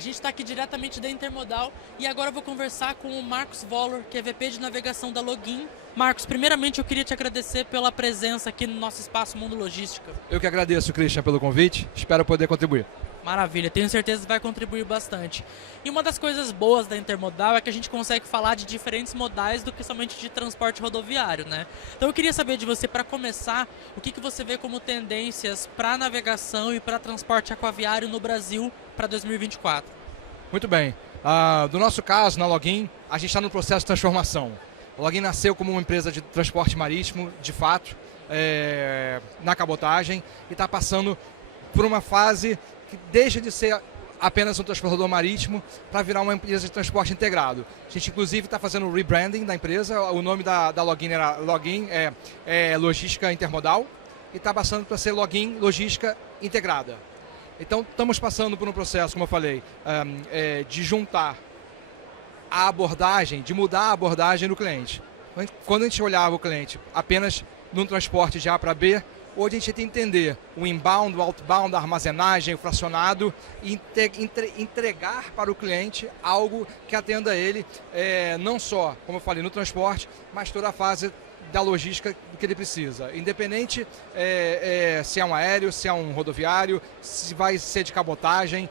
A gente está aqui diretamente da Intermodal e agora eu vou conversar com o Marcos Voller, que é VP de navegação da Login. Marcos, primeiramente eu queria te agradecer pela presença aqui no nosso espaço Mundo Logística. Eu que agradeço, Christian, pelo convite. Espero poder contribuir. Maravilha, tenho certeza que vai contribuir bastante. E uma das coisas boas da Intermodal é que a gente consegue falar de diferentes modais do que somente de transporte rodoviário, né? Então eu queria saber de você, para começar, o que você vê como tendências para navegação e para transporte aquaviário no Brasil para 2024? Muito bem. Do nosso caso, na Login, a gente está no processo de transformação. A Login nasceu como uma empresa de transporte marítimo, de fato, na cabotagem, e está passando por uma fase que deixa de ser apenas um transportador marítimo para virar uma empresa de transporte integrado. A gente, inclusive, está fazendo o rebranding da empresa. O nome da Login era Login Logística Intermodal e está passando para ser Login Logística Integrada. Então, estamos passando por um processo, como eu falei, de juntar a abordagem, de mudar a abordagem do cliente. Quando a gente olhava o cliente apenas num transporte de A para B, hoje a gente tem que entender o inbound, o outbound, a armazenagem, o fracionado e entregar para o cliente algo que atenda ele, não só, como eu falei, no transporte, mas toda a fase da logística que ele precisa. Independente se é um aéreo, se é um rodoviário, se vai ser de cabotagem,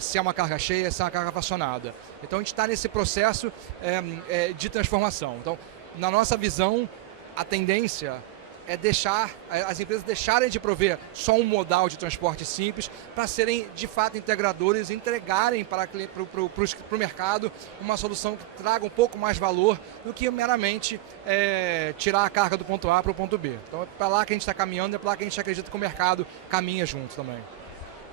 se é uma carga cheia, se é uma carga fracionada. Então a gente está nesse processo de transformação. Então, na nossa visão, a tendência é as empresas deixarem de prover só um modal de transporte simples para serem de fato integradores e entregarem para o mercado uma solução que traga um pouco mais valor do que meramente tirar a carga do ponto A para o ponto B. Então é para lá que a gente está caminhando, é para lá que a gente acredita que o mercado caminha junto também.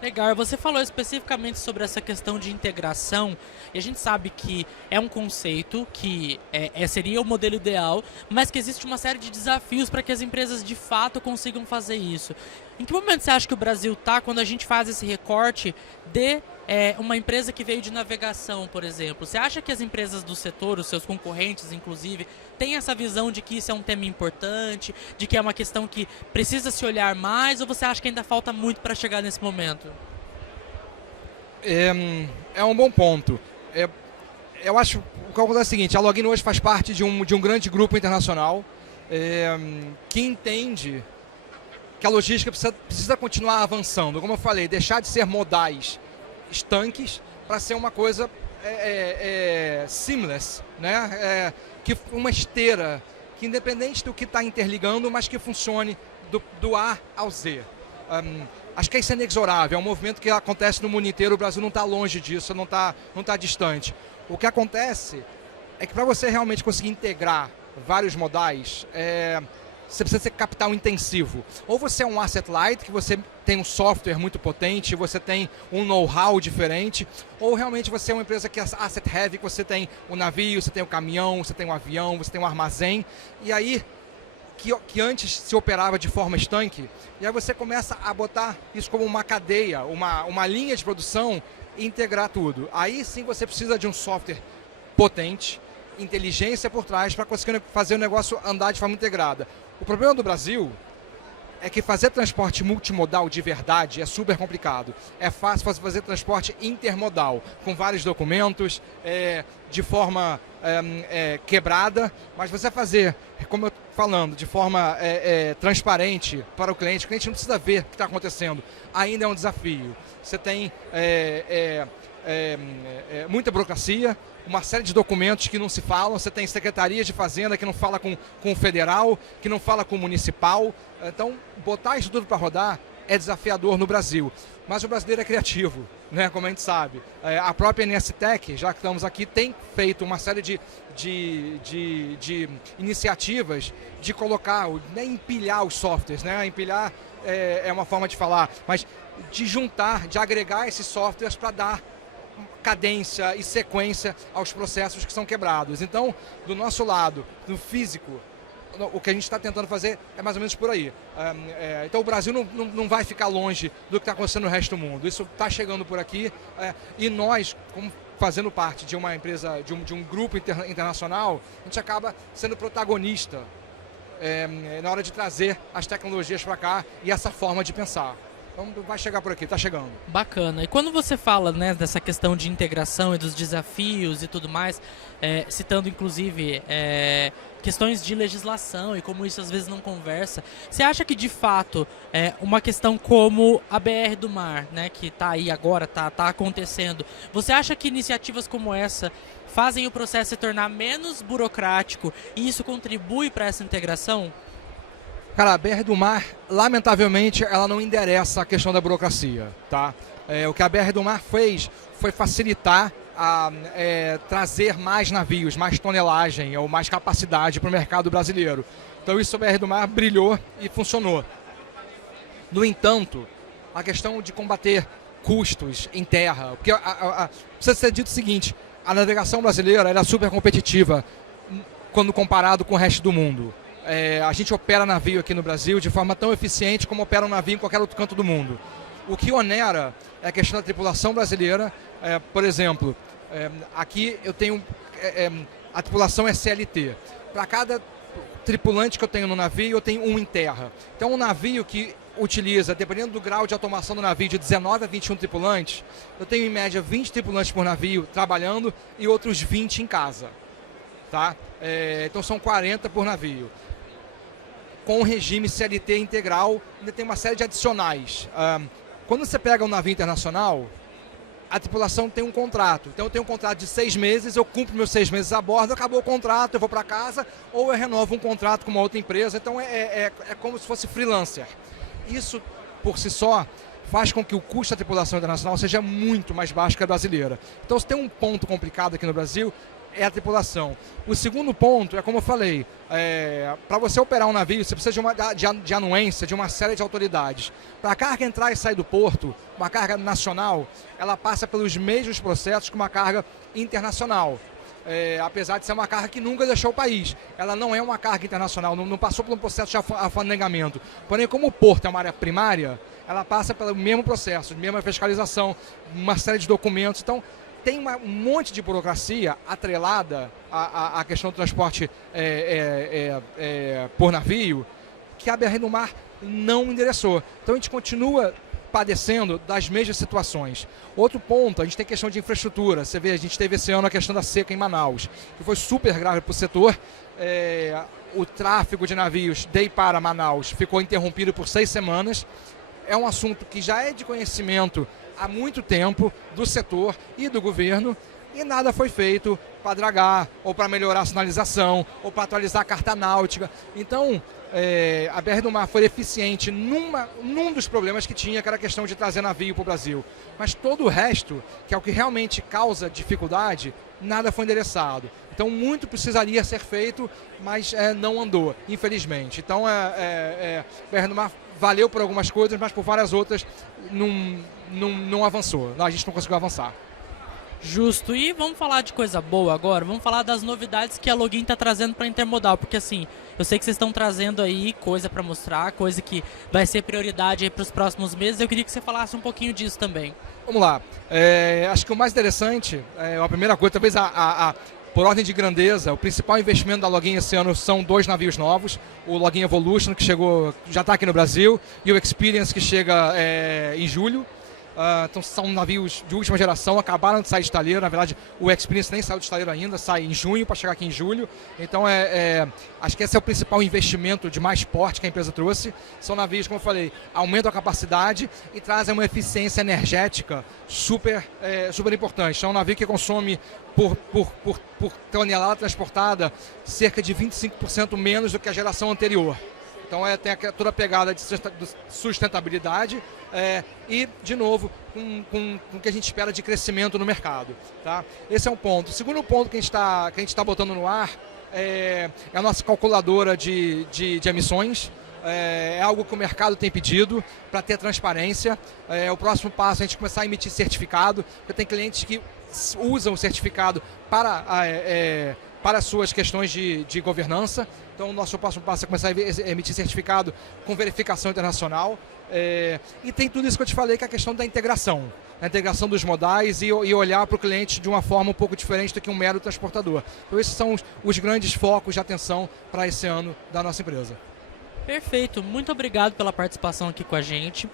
Legal, você falou especificamente sobre essa questão de integração e a gente sabe que é um conceito que seria o modelo ideal, mas que existe uma série de desafios para que as empresas de fato consigam fazer isso. Em que momento você acha que o Brasil está quando a gente faz esse recorte de uma empresa que veio de navegação, por exemplo? Você acha que as empresas do setor, os seus concorrentes inclusive, têm essa visão de que isso é um tema importante, de que é uma questão que precisa se olhar mais, ou você acha que ainda falta muito para chegar nesse momento? É um bom ponto. Eu acho que é o seguinte, a Login hoje faz parte de um grande grupo internacional que entende que a logística precisa continuar avançando. Como eu falei, deixar de ser modais estanques para ser uma coisa seamless, né? Que uma esteira, que independente do que está interligando, mas que funcione do A ao Z. Acho que isso é inexorável, é um movimento que acontece no mundo inteiro, o Brasil não está longe disso, não tá distante. O que acontece é que para você realmente conseguir integrar vários modais, você precisa ser capital intensivo. Ou você é um asset light, que você tem um software muito potente, você tem um know-how diferente, ou realmente você é uma empresa que é asset heavy, que você tem o navio, você tem o caminhão, você tem o avião, você tem o armazém, e aí que antes se operava de forma estanque, e aí você começa a botar isso como uma cadeia, uma linha de produção e integrar tudo. Aí sim você precisa de um software potente, inteligência por trás para conseguir fazer o negócio andar de forma integrada. O problema do Brasil é que fazer transporte multimodal de verdade é super complicado. É fácil fazer transporte intermodal, com vários documentos, de forma quebrada, mas você fazer, como eu estou falando, de forma transparente para o cliente não precisa ver o que está acontecendo, ainda é um desafio. Você tem muita burocracia, uma série de documentos que não se falam, você tem secretarias de fazenda que não fala com o federal, que não fala com o municipal. Então, botar isso tudo para rodar é desafiador no Brasil. Mas o brasileiro é criativo, né, como a gente sabe. A própria NSTEC, já que estamos aqui, tem feito uma série de iniciativas de colocar, empilhar os softwares, né? Empilhar é uma forma de falar, mas de juntar, de agregar esses softwares para dar cadência e sequência aos processos que são quebrados. Então, do nosso lado, do físico, o que a gente está tentando fazer é mais ou menos por aí. Então o Brasil não vai ficar longe do que está acontecendo no resto do mundo. Isso está chegando por aqui e nós, como fazendo parte de uma empresa, de um grupo internacional, a gente acaba sendo protagonista na hora de trazer as tecnologias para cá e essa forma de pensar. Então vai chegar por aqui, está chegando. Bacana. E quando você fala, né, dessa questão de integração e dos desafios e tudo mais, citando inclusive questões de legislação e como isso às vezes não conversa, você acha que de fato uma questão como a BR do Mar, né, que está aí agora, tá acontecendo, você acha que iniciativas como essa fazem o processo se tornar menos burocrático e isso contribui para essa integração? Cara, a BR do Mar, lamentavelmente, ela não endereça a questão da burocracia, tá? O que a BR do Mar fez foi facilitar trazer mais navios, mais tonelagem ou mais capacidade para o mercado brasileiro. Então isso a BR do Mar brilhou e funcionou. No entanto, a questão de combater custos em terra, porque precisa ser dito o seguinte, a navegação brasileira era super competitiva quando comparado com o resto do mundo. A gente opera navio aqui no Brasil de forma tão eficiente como opera um navio em qualquer outro canto do mundo. O que onera é a questão da tripulação brasileira. Por exemplo, aqui eu tenho a tripulação é CLT. Para cada tripulante que eu tenho no navio, eu tenho um em terra. Então um navio que utiliza, dependendo do grau de automação do navio, de 19 a 21 tripulantes, eu tenho em média 20 tripulantes por navio trabalhando e outros 20 em casa. Tá? Então são 40 por navio. Com o regime CLT integral, ainda tem uma série de adicionais. Quando você pega um navio internacional, a tripulação tem um contrato. Então eu tenho um contrato de 6 meses, eu cumpro meus 6 meses a bordo, acabou o contrato, eu vou para casa, ou eu renovo um contrato com uma outra empresa. Então é como se fosse freelancer. Isso, por si só, faz com que o custo da tripulação internacional seja muito mais baixo que a brasileira. Então se tem um ponto complicado aqui no Brasil, é a tripulação. O segundo ponto é, como eu falei, para você operar um navio, você precisa de anuência de uma série de autoridades. Para a carga entrar e sair do porto, uma carga nacional, ela passa pelos mesmos processos que uma carga internacional. Apesar de ser uma carga que nunca deixou o país. Ela não é uma carga internacional, não passou por um processo de alfandegamento. Porém, como o porto é uma área primária, ela passa pelo mesmo processo, mesma fiscalização, uma série de documentos. Então, tem um monte de burocracia atrelada à questão do transporte por navio que a BR do Mar não endereçou. Então a gente continua padecendo das mesmas situações. Outro ponto, a gente tem questão de infraestrutura. Você vê, a gente teve esse ano a questão da seca em Manaus, que foi super grave para o setor. O tráfego de navios de e para Manaus ficou interrompido por 6 semanas. É um assunto que já é de conhecimento há muito tempo do setor e do governo e nada foi feito para dragar ou para melhorar a sinalização ou para atualizar a carta náutica. Então, a BR do Mar foi eficiente num dos problemas que tinha, que era a questão de trazer navio para o Brasil. Mas todo o resto, que é o que realmente causa dificuldade, nada foi endereçado. Então, muito precisaria ser feito, mas não andou, infelizmente. Então, a BR do Mar valeu por algumas coisas, mas por várias outras não avançou. A gente não conseguiu avançar. Justo. E vamos falar de coisa boa agora? Vamos falar das novidades que a Login está trazendo para a Intermodal, porque assim, eu sei que vocês estão trazendo aí coisa para mostrar, coisa que vai ser prioridade para os próximos meses. Eu queria que você falasse um pouquinho disso também. Vamos lá. Acho que o mais interessante, a primeira coisa, talvez por ordem de grandeza, o principal investimento da Login esse ano são 2 navios novos. O Login Evolution, que chegou, já está aqui no Brasil, e o Experience, que chega em julho. Então são navios de última geração, acabaram de sair de estaleiro. Na verdade, o Experience nem saiu de estaleiro ainda, sai em junho para chegar aqui em julho. Então acho que esse é o principal investimento de mais porte que a empresa trouxe. São navios, como eu falei, aumentam a capacidade e trazem uma eficiência energética super importante. É um navio que consome por tonelada transportada cerca de 25% menos do que a geração anterior. Então tem toda a pegada de sustentabilidade e, de novo, com o que a gente espera de crescimento no mercado. Tá? Esse é um ponto. O segundo ponto que a gente está botando no ar é a nossa calculadora de emissões. É algo que o mercado tem pedido para ter transparência. O próximo passo é a gente começar a emitir certificado, porque tem clientes que usam o certificado para as suas questões de governança. Então, o nosso próximo passo é começar a emitir certificado com verificação internacional. E tem tudo isso que eu te falei, que é a questão da integração. A integração dos modais e olhar para o cliente de uma forma um pouco diferente do que um mero transportador. Então, esses são os grandes focos de atenção para esse ano da nossa empresa. Perfeito, muito obrigado pela participação aqui com a gente.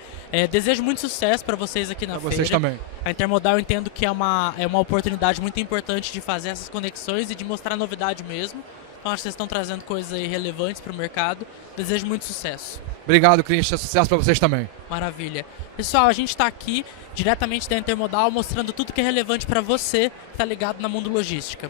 Desejo muito sucesso para vocês aqui na Para feira. vocês também. A Intermodal eu entendo que é uma oportunidade muito importante de fazer essas conexões e de mostrar novidade mesmo. Então acho que vocês estão trazendo coisas aí relevantes para o mercado. Desejo muito sucesso. Obrigado, Christian. Sucesso para vocês também. Maravilha. Pessoal, a gente está aqui diretamente da Intermodal mostrando tudo que é relevante para você que está ligado na Mundo Logística.